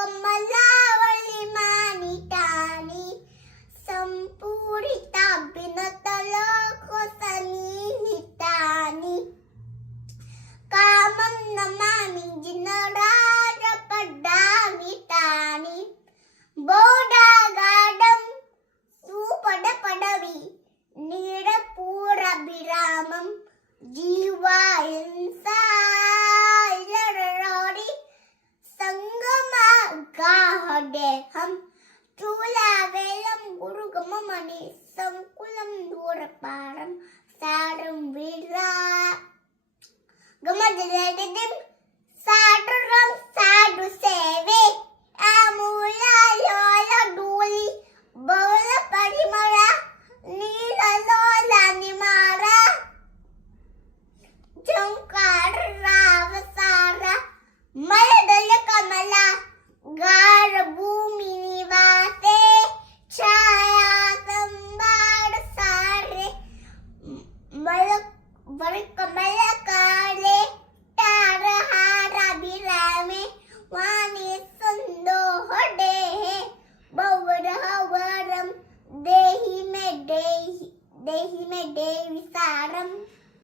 कमलावली मानितानी संपूरिता बिनतल कोसनिहितानि कामं नमामि जिनराजपदामितानि बोधागाढं सुपदपदवी नीडपूरभिरामं जीवायंसायररोरि संगमागाहदेहं चूलावेलं गुरुगममणि संकुलं दूरपारं सारं वीरा गमजलेदिं साडुरं साडु सेवे आमूला लोल डूली बौल परिमळा नीललोला निमारा झंकार राव सारा मलदल कमला गार भूमि निवासे छाया संबाड सारे मल वर कमला